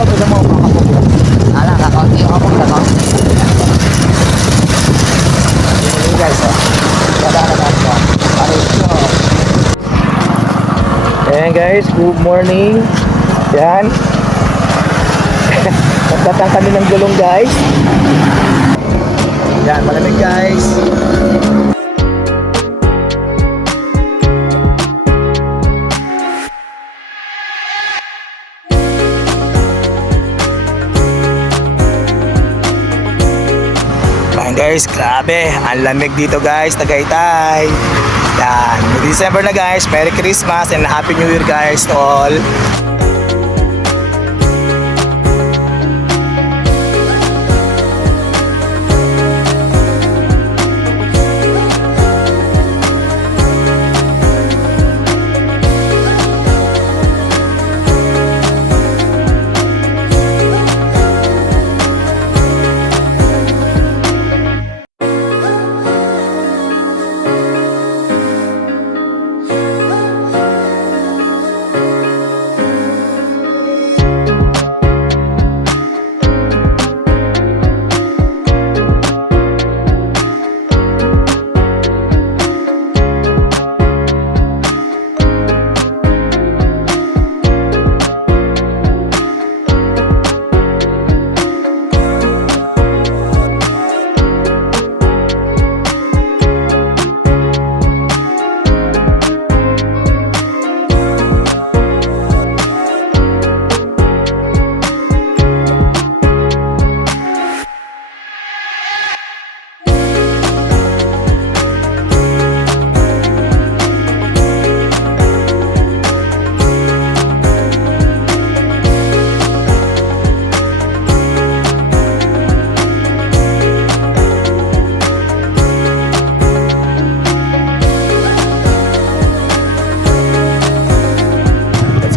Ano ba mo makapag? Ala, kakaunti ako kakaunti. Hey guys, wala na natin. Ayan guys, good morning. Yan. Nagtatang kami ng gulong guys. Yan, malamig guys. Ayan guys, grabe. Ang lamig dito guys, Tagaytay. Yan, December na guys. Merry Christmas and Happy New Year guys to all.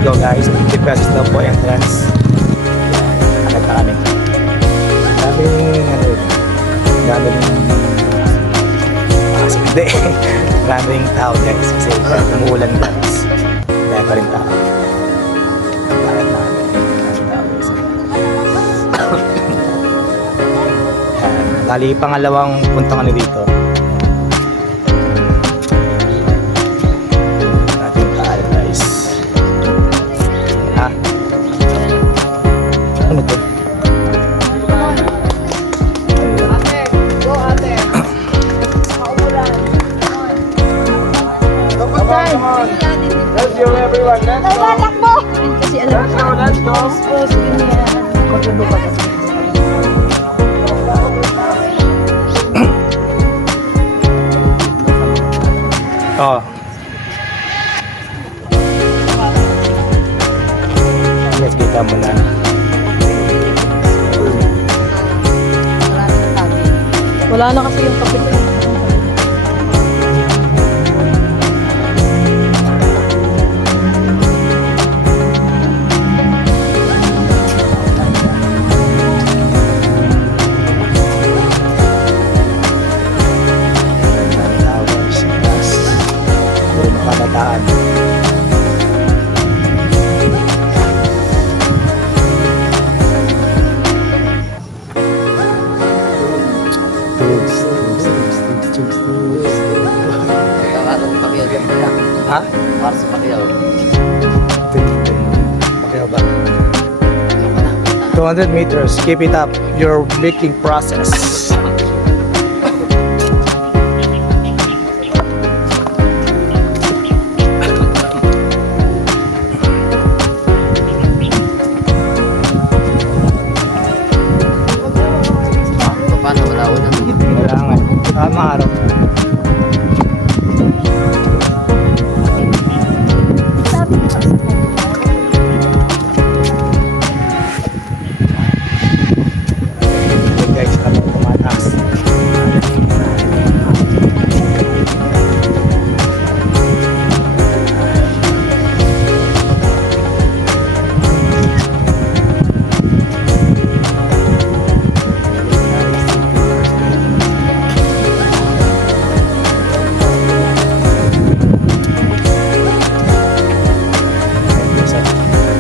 Go guys, 50 pesos daw po yung entrance. Agad na kami. Daming ano yun, daming hindi, daming tao guys kasi umuulan guys. Kaya pa rin tao. Parang namin tao guys. Bali pangalawang punta kami dito. Ano to? Ate, go ate. Makaulan. Come on. Let's go everyone. Let's go. Takbo! Kasi alam ko. Let's go. Matulo ka kasi. Oh. Yes, kita mo na. Wala na kasi yung kapit. Towers, gas. Puro mga kabataan. Ha? Para sa Pacquiao. Pacquiao ba? 200 meters. Keep it up. Your making process. Paano wala ulan? Wala nga. Tama araw. Guys, habang tumataas.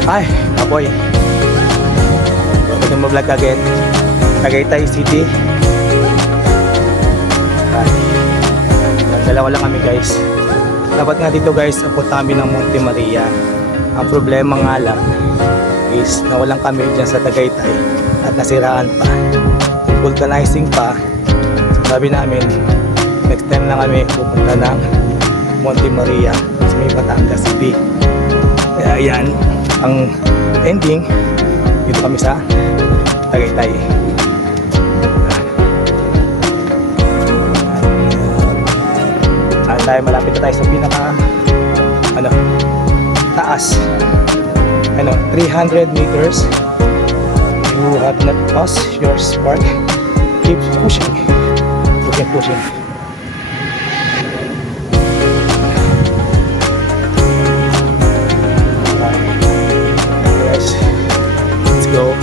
Ay, kaboy. mo-vlog again. Tagaytay City. Ay, dalawa lang kami guys. Dapat nga dito guys, punta kami ng Monte Maria. Ang problema nga lang is nawalan kami dyan sa Tagaytay at nasiraan pa. Vulcanizing pa. Sabi namin, next time na kami pupunta ng Monte Maria sa may Batangas City. Kaya yan, ang ending, dito kami sa Tagaytay. Tayo malapit na tayo sa pinaka taas 300 meters. You have not lost your spark. Keep pushing. Keep pushing. Guys, let's go.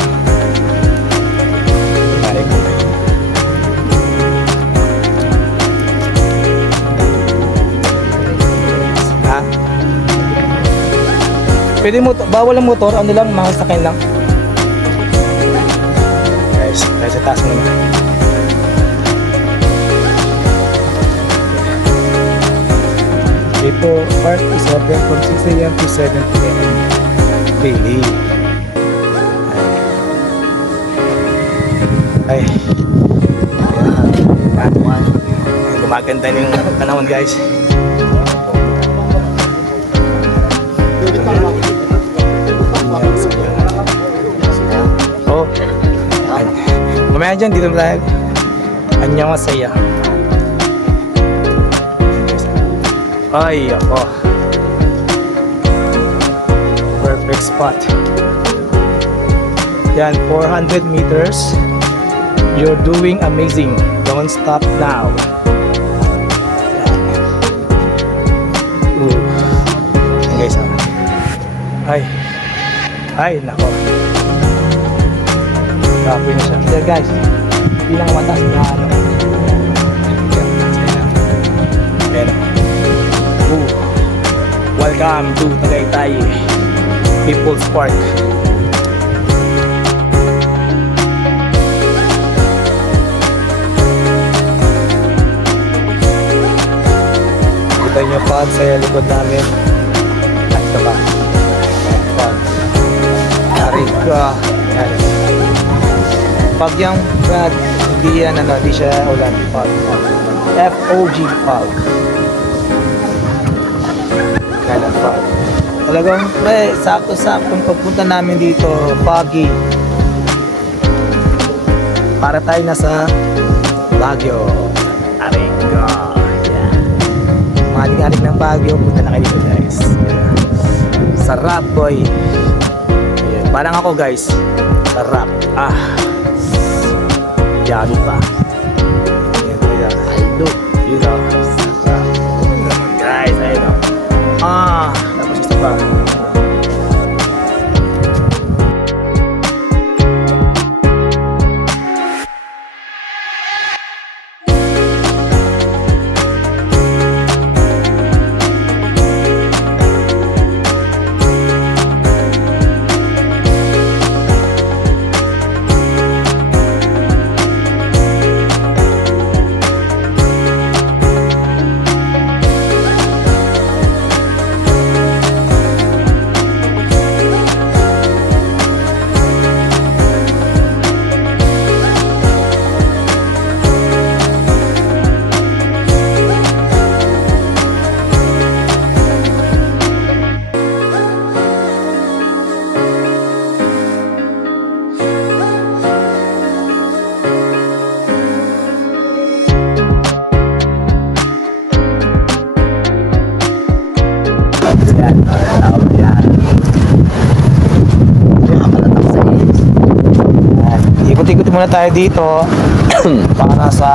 Pwede mo, bawal ang motor, ano lang, mga sakyan lang. Guys, tayo sa taas muna. Dito, park is open from 6 a.m. to 7 p.m. daily. Ay. Gumaganda na yung panahon guys. Oh, mamaya dyan, dito tayo. Anyang masaya. Ay, ako. Perfect spot. Yan, 400 meters. You're doing amazing. Don't stop now. Yan. Yan guys, Ay, nako. Kapoy na siya. There guys, bilang mataas na Ayan. Welcome to Tagaytay People's Park. Kita nyo pa sa likod namin. At ito pa. Ariga. Yan. Pag yung Brad, hindi yan hindi siya ulan. FOG fog. Yan ang fog. Talagang sakto-saktong pagpunta namin dito, foggy. Para tayo nasa Baguio. Ariga. Yan. Maling-aling ng Baguio, punta na kayo dito guys. Yan. Sarap boy. Yan. Parang ako guys. Sarap. Yummy pa. Yan kaya. Aldo. Yun o. Sarap. Guys, ayun o. Tapos isa pa. Ikot-ikot muna tayo dito para sa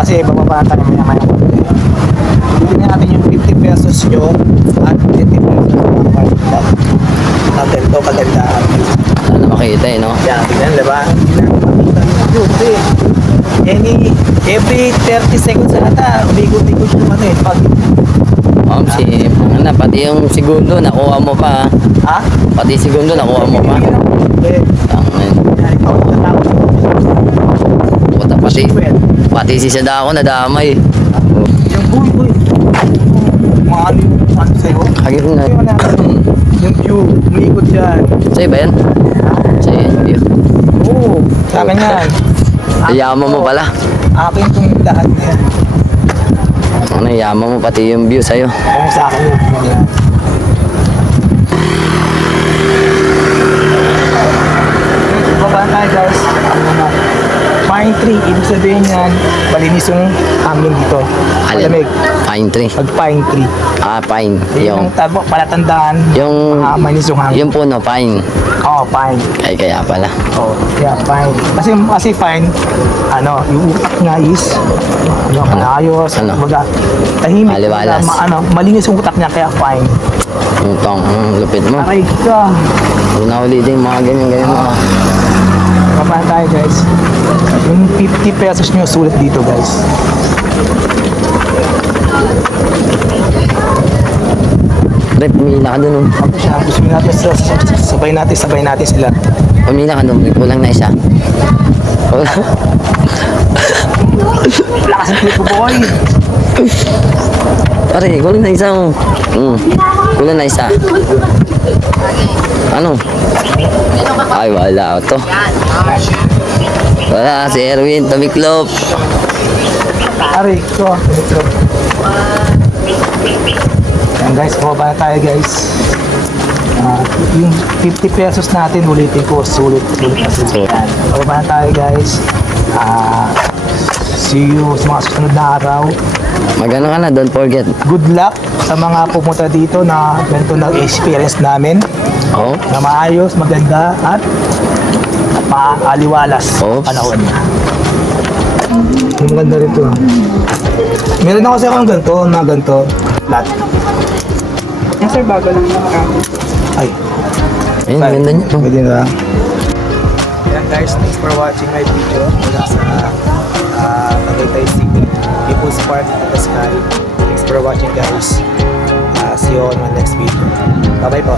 kasi bababa tayo maya-maya. Bibigyan natin yung 50 pesos nyo at 50 pesos natin ito kagandaan. Sana makita no? Yan, tignan, diba? Every 30 seconds ata, umikot-ikot yung pag pati yung segundo nakuha mo pa. ha? Pati segundo nakuha mo pa. Okay. Amen. Pati, pati si Sadako nadamay. Yung buhay. Maano yung sa'yo? Hagip na. Yung view, umiikot yan. Sa'yo ba yan? Sa'yo yan, view. Oo, sa akin yan. Yaman mo pala. Akin itong lahat na yan. Ano, yaman mo pati yung view sa'yo. Oo, sa akin yun. Baba tayo guys. Pine tree, ibig sabihin yan, malinis yung hangin dito. Malamig. Pine tree. Pag pine tree. Ah, pine. Yung palatandaan, Yung, malinis yung hangin. yung puno, pine. Oo, pine. Ay, kaya pala. Oo, yeah, pine. Kasi pine, yung utak niya is, maayos, Ano? baga, tahimik. Maliwalas. Malinis yung utak niya, kaya fine. Utong, lupit mo. Aray ka. Huwag na ulitin yung mga ganyan-ganyan mo. Papahan tayo guys. Yung 50 pesos nyo sulit dito guys. Rep, umila ka dun. Oh. Ako siya, gusto natin sabay natin sila. Umila ka dun, kulang na isa. Wala. Lakas ng clip ko boy. Pare, kulang na isa mo. Kulang na isa. Ano? Ay, wala to. Wala, si Erwin, tumiklop. Aray ko. Yan guys, pababa na tayo guys. Yung 50 pesos natin, ulitin ko, sulit na sulit. Pababa na tayo guys. See you sa mga susunod na araw. Magano ka na, don't forget. Good luck sa mga pumunta dito na ganito na experience namin. Oh, Na maayos, maganda at paaliwalas Oops. panahon. Yung maganda rin to. Meron na kasi akong ganito, lahat. Sir, bago lang na marami. Ay, ayun, ganda niya. Oh. pwede na. Yan guys, thanks for watching my video mula sa Tagaytay City, People's Park in the Sky. Thanks for watching guys. See you on my next video. Bye bye po.